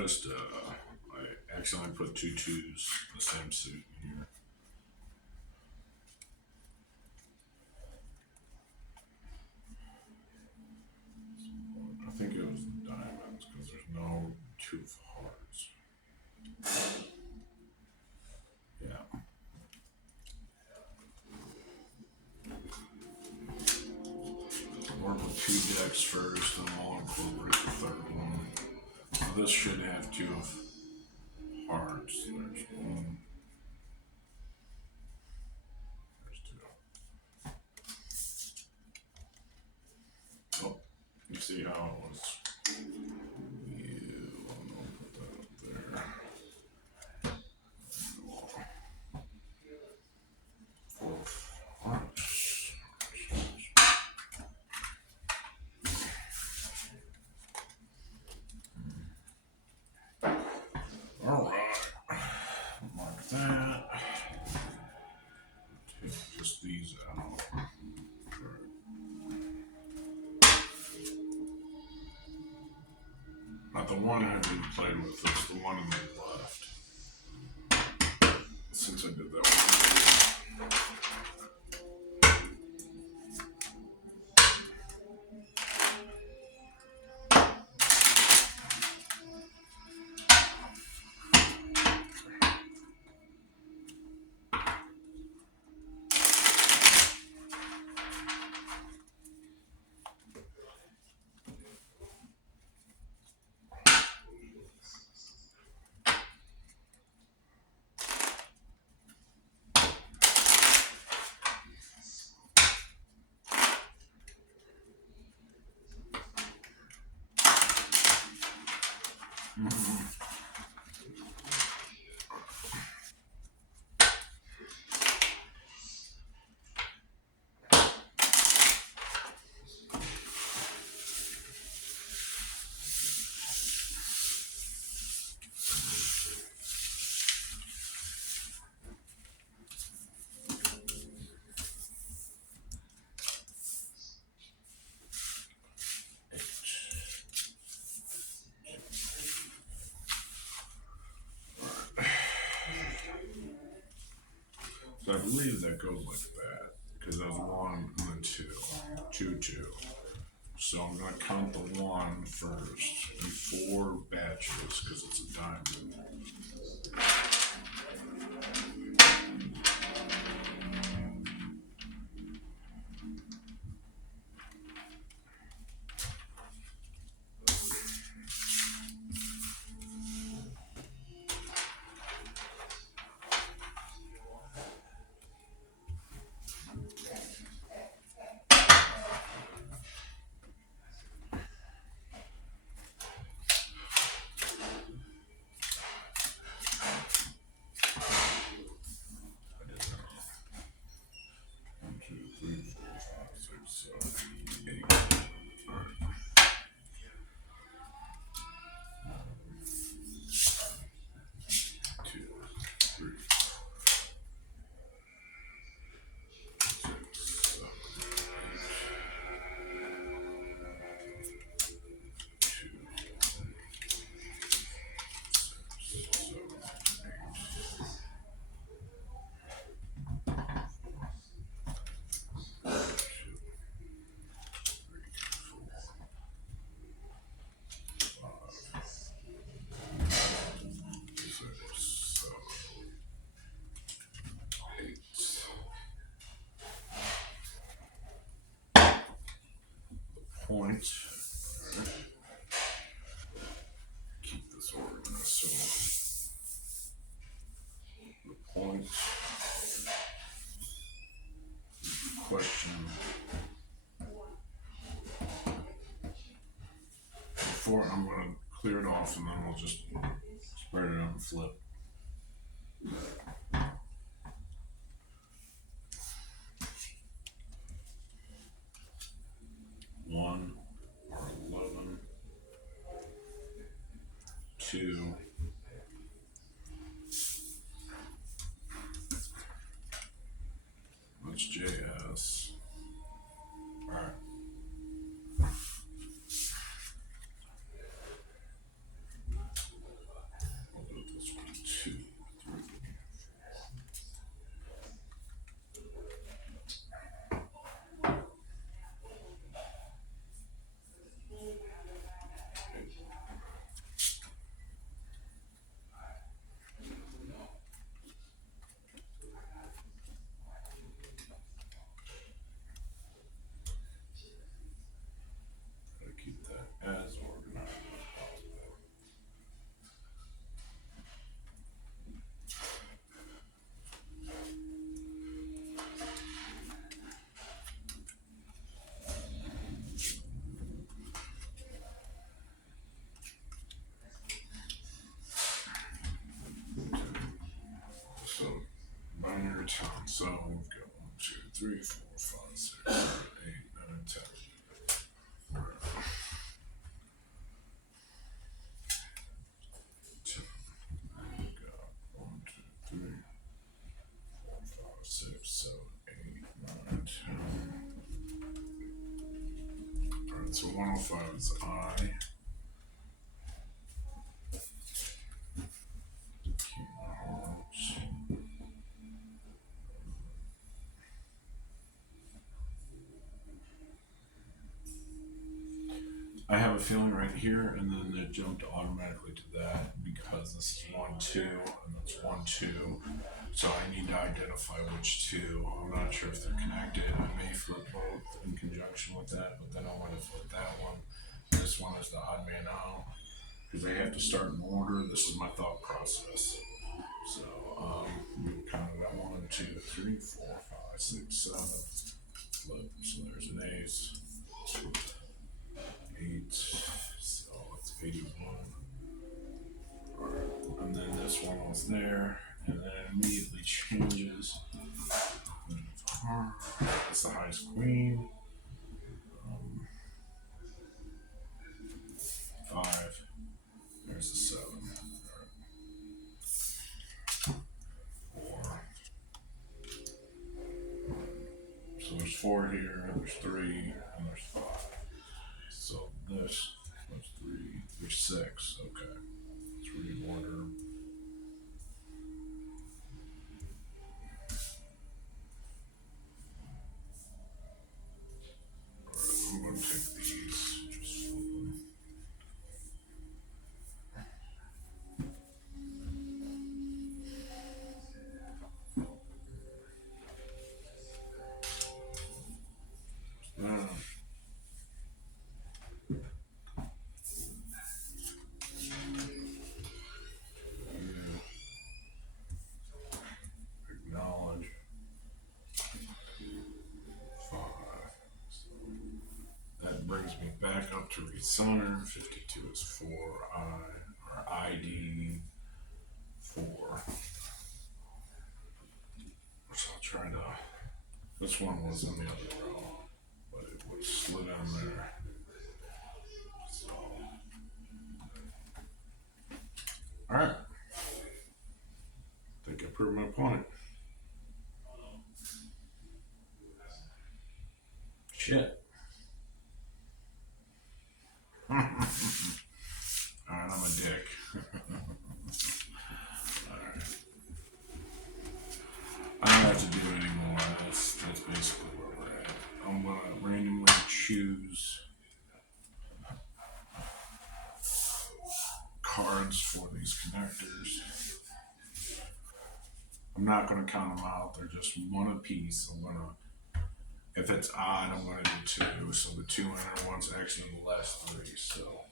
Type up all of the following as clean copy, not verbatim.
noticed I accidentally put two twos in the same suit in here. I think it was the diamonds because there's no two of hearts. Yeah. Work with two decks first, and I'll incorporate the third one. So this should have two of hearts. There's one. There's two. Oh, you see how it was? You want to put that up there. Fourth hearts. All right. Mark that. Take just these out. Not the one I haven't played with, it's the one on the left. Since I did that one. So I believe that goes like that because there's one and then two, two, two. So I'm gonna count the one first in four batches because it's a diamond. I did that. 1, 2, 3, 4, 5, 6, 7, 8. All right. Two, three, 6, 7, 2, 7, 8. Point. Keep this organized. So the point. Question. Before I'm gonna clear it off and then we'll just spread it out and flip. One or 11. Two. That's JS. Alright. So we've got 1, 2, 3, 4, 5, 6, 7, 8, 9, 10. We've got 1, 2, 3, 4, 5, 6, 7, 8, 9, 10. Alright, so 105 is I. King of Hearts. I have a feeling right here, and then it jumped automatically to that because this is 1, 2, and that's 1, 2. So I need to identify which two. I'm not sure if they're connected. I may flip both in conjunction with that, but then I want to flip that one. This one is the odd man out because they have to start in order. This is my thought process. So we counted that 1, 2, 3, 4, 5, 6, 7. Flip. So there's an ace. 8, so it's 81. Alright, and then this one was there, and then it immediately changes. That's the highest queen. 5. There's the 7. Alright. 4. So there's 4 here, there's 3, and there's 5. So this, there's 3, there's 6, okay. 3 in order. Alright, I'm gonna take these, just flip them. Acknowledge. 5. So that brings me back up to Recenter. 52 is 4I, or ID 4. So I'll try to. This one was in the other row, but it would slid on there. So, alright. I think I proved my point. Shit. Alright, I'm a dick. Alright. I don't have to do anymore. That's basically where we're at. I'm gonna randomly choose cards for these connectors. I'm not gonna count them out. They're just one apiece. If it's odd, I'm gonna do 2. So the 2 inner one's actually less 3. So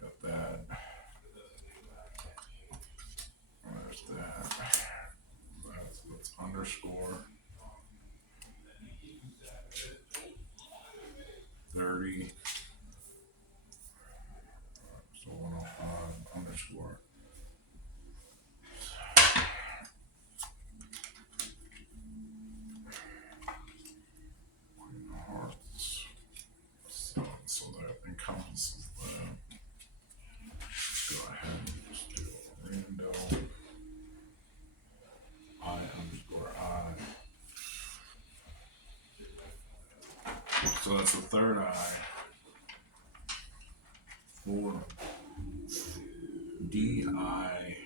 got that. There's that. Let's underscore 30. So 105 underscore. Queen of Hearts. So that encompasses that. Go ahead and just do a rando. I underscore I. So that's the third I. 4 DI.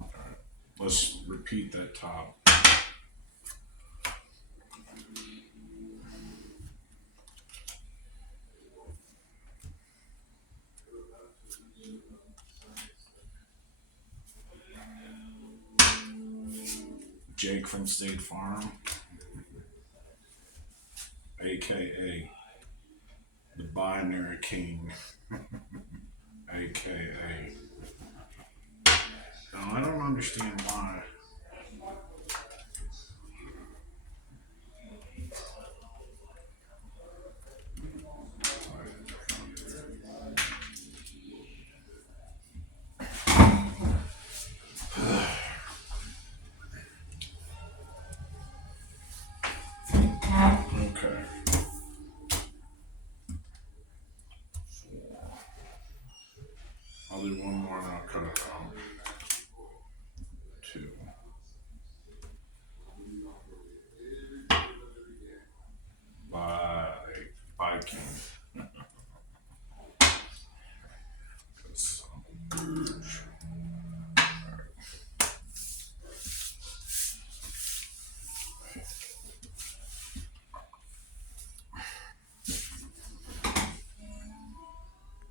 Alright, let's repeat that top. Jake from State Farm, aka the Binary King, aka. Now, I don't understand why. I'll do one more and I'll cut it out.